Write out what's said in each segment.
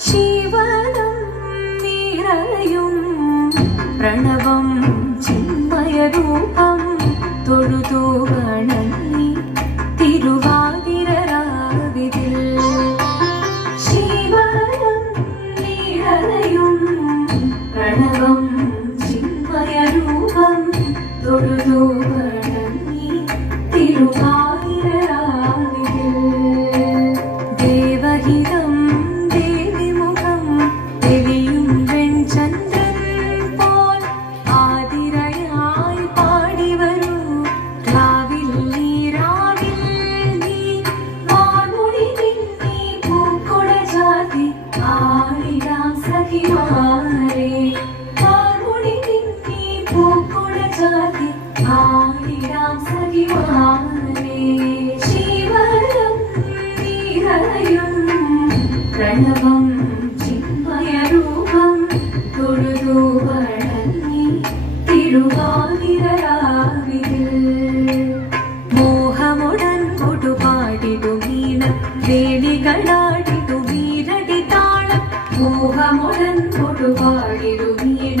ശിവനും നിറയും പ്രണവം ചിന്മയരൂപം തൊഴുതു വണങ്ങി തിരുവാതിരരാവിതിൽ. ശിവനും നിറയും പ്രണവം ചിന്മയരൂപം തൊഴുതു വണങ്ങി തിരുവാ പൂക്കുട ചാർത്തി ആടിടാം സഖി വാനേ ശിവരം നീഹയും പ്രണവം ചിന്മയ രൂപം തൊഴുതു വഴങ്ങി തിരുവാതിരാവിൽ മോഹമുടൻ കൊടുപാടിടു വീണ വേലികളാടിടു വീരടി താളം. മോഹമുടൻ കൊടുപാടിടു വീണ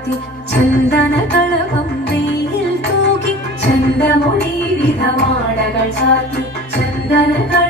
ചാർത്തി ചന്ദനകളവും വെയിൽ തൂകി ചന്ദമൊഴി വിധമാടകൾ ചാർത്തി ചന്ദനകൾ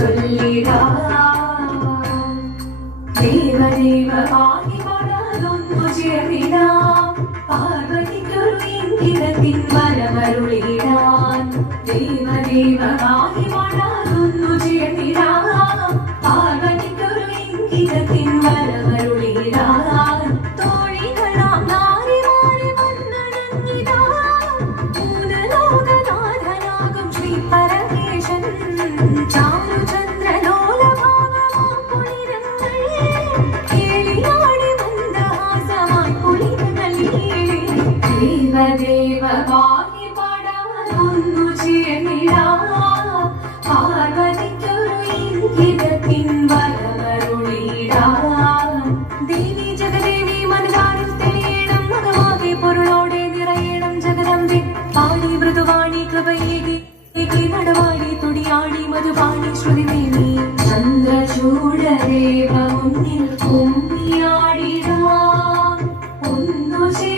சொல்லிடா. ദേവദേവ വാഹി പാടാനൊന്നു ചേർന്നിടാം. പാർവതിക്കൊരു ഇംഗിതത്തിൻ വരമരുളിടാം. ദേവി ജഗദേവി മനതാരിൽ തെളിയണം മകമാകെ പൊരുളോടെ നിറയണം ജഗദമ്പെ പാടി മൃദുവാണി കൃപയേകി നടവാടി തുടിയാടി മധുവാണി ശ്രുതിദേവി ചന്ദ്രചൂടദേവ മുന്നിൽ കുമ്മിയാടിടാം ഒന്നു ചേർന്നു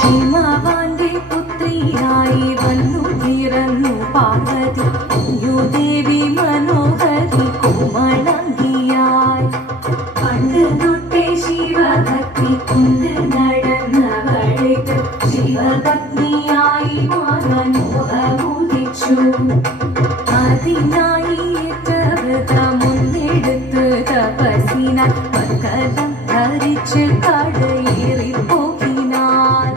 ഹിമവാന്റെ പുത്രിയായി വന്നു പിറന്നു പാർവതി. ദേവി മനോഹരി കോമളങ്കിയായി. പണ്ട് തൊട്ടേ ശിവഭക്തി കൊണ്ട് നടന്നവൾക്ക് ശിവപത്നിയായി മാറാൻ മോഹമുദിച്ചു മരിച്ച് കടയേറി പോകിനാൽ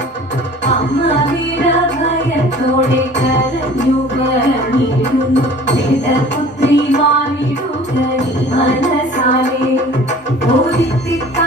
അമ്മ വീരഭയത്തോടെ കരഞ്ഞു കരഞ്ഞിരുന്നു പുത്രി മാറിയിടുക മനസാലെ ഓടിപ്പിക്ക